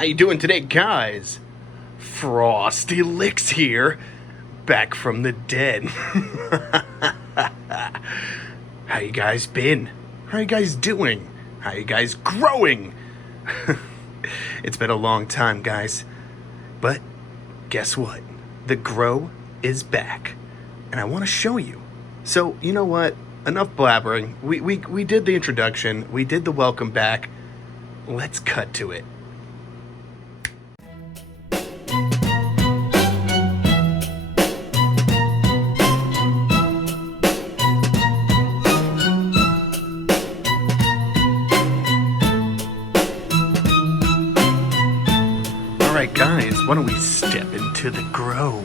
How you doing today, guys? FrostyLicks here, back from the dead. How you guys been? How you guys doing? How you guys growing? It's been a long time, guys. But guess what? The grow is back. And I want to show you. So, you know what? Enough blabbering. We did the introduction. We did the welcome back. Let's cut to it. Alright guys, why don't we step into the grow?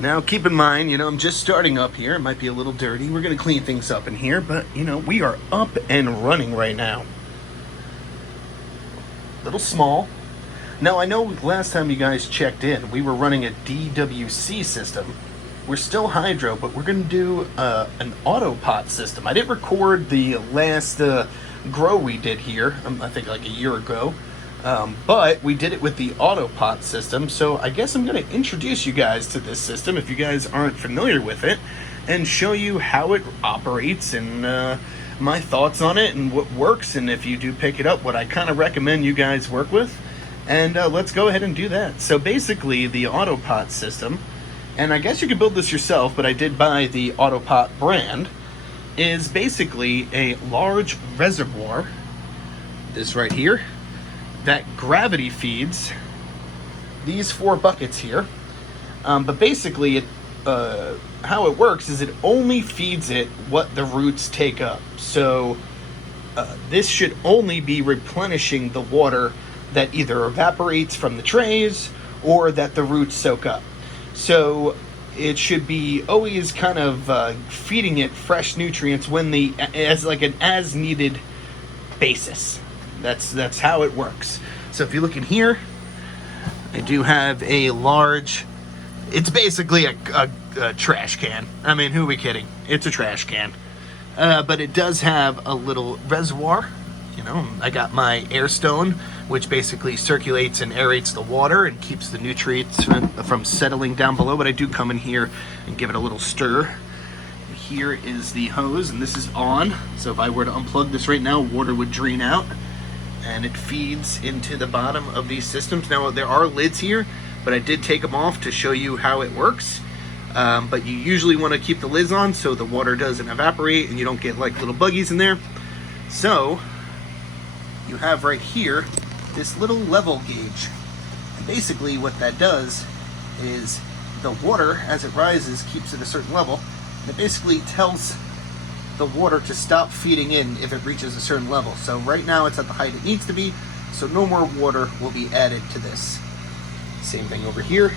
Now keep in mind, I'm just starting up here. It might be a little dirty. We're going to clean things up in here, but we are up and running right now. Little small. Now I know last time you guys checked in, we were running a DWC system. We're still hydro, but we're going to do an Autopot system. I didn't record the last grow we did here, I think like a year ago. But we did it with the Autopot system, so I guess I'm going to introduce you guys to this system if you guys aren't familiar with it, and show you how it operates and my thoughts on it and what works, and if you do pick it up, what I kind of recommend you guys work with. And let's go ahead and do that. So basically the Autopot system, and I guess you could build this yourself, but I did buy the Autopot brand, is basically a large reservoir, this right here, that gravity feeds these 4 buckets here. But basically how it works is it only feeds it what the roots take up. So this should only be replenishing the water that either evaporates from the trays or that the roots soak up. So it should be always kind of feeding it fresh nutrients as an as needed basis. That's how it works. So if you look in here, I do have a large, it's basically a trash can. I mean, who are we kidding? It's a trash can. But it does have a little reservoir. I got my air stone, which basically circulates and aerates the water and keeps the nutrients from settling down below. But I do come in here and give it a little stir. Here is the hose, and this is on. So if I were to unplug this right now, water would drain out. And it feeds into the bottom of these systems. Now there are lids here, but I did take them off to show you how it works. But you usually want to keep the lids on so the water doesn't evaporate and you don't get like little buggies in there. So you have right here this little level gauge. And basically what that does is the water, as it rises, keeps at a certain level. And it basically tells the water to stop feeding in if it reaches a certain level. So right now it's at the height it needs to be, so no more water will be added to this. Same thing over here.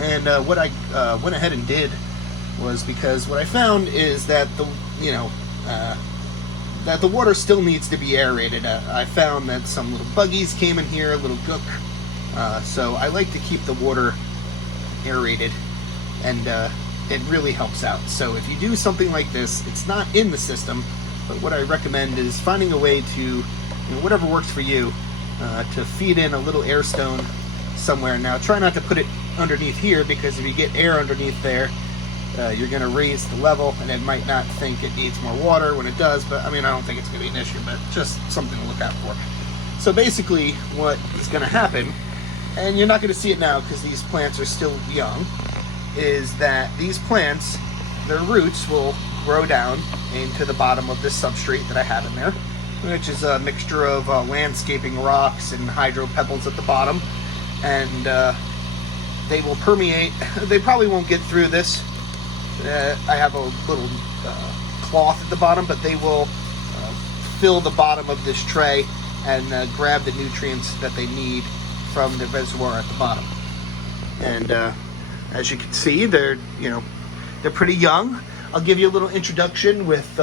And what I went ahead and did was, because what I found is that that the water still needs to be aerated. I found that some little buggies came in here, a little gook. So I like to keep the water aerated, and it really helps out. So if you do something like this, it's not in the system, but what I recommend is finding a way to, whatever works for you, to feed in a little air stone somewhere. Now try not to put it underneath here, because if you get air underneath there, you're going to raise the level and it might not think it needs more water when it does. But I don't think it's going to be an issue, but just something to look out for. So basically what is going to happen, and you're not going to see it now because these plants are still young, is that these plants, their roots will grow down into the bottom of this substrate that I have in there, which is a mixture of landscaping rocks and hydro pebbles at the bottom, and they will permeate. They probably won't get through this. I have a little cloth at the bottom, but they will fill the bottom of this tray and grab the nutrients that they need from the reservoir at the bottom. And as you can see, they're pretty young. I'll give you a little introduction with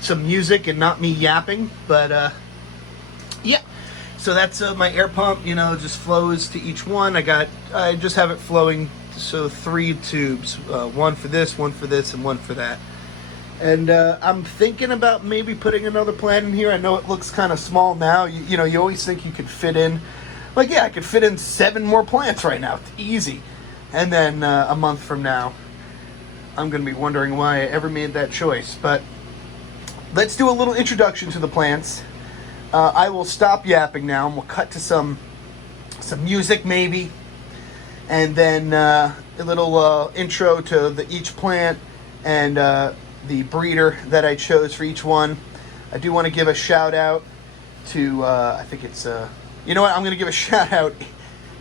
some music and not me yapping, but yeah. So that's my air pump. Just flows to each one. I just have it flowing, so 3 tubes, one for this, and one for that. And I'm thinking about maybe putting another plant in here. I know it looks kind of small now. You know, you always think you could fit in, like, yeah, I could fit in 7 more plants right now. It's easy. And then a month from now, I'm going to be wondering why I ever made that choice. But let's do a little introduction to the plants. I will stop yapping now, and we'll cut to some music maybe. And then a little intro to each plant and the breeder that I chose for each one. I do want to give a shout out to, I think it's, you know what, I'm going to give a shout out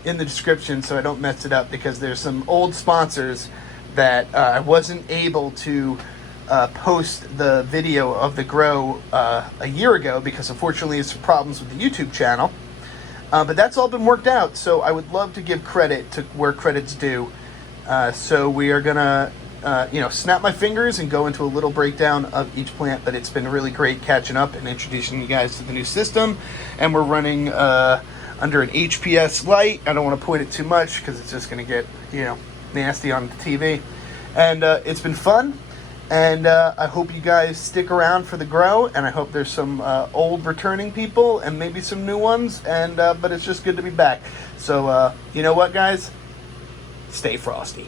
in the description so I don't mess it up, because there's some old sponsors that I wasn't able to post the video of the grow a year ago because unfortunately it's problems with the YouTube channel. But that's all been worked out, so I would love to give credit to where credit's due. So we are going to snap my fingers and go into a little breakdown of each plant, but it's been really great catching up and introducing you guys to the new system. And we're running under an HPS light. I don't want to point it too much because it's just going to get, nasty on the TV. And it's been fun. And I hope you guys stick around for the grow, and I hope there's some old returning people and maybe some new ones. And but it's just good to be back. So you know what, guys? Stay frosty.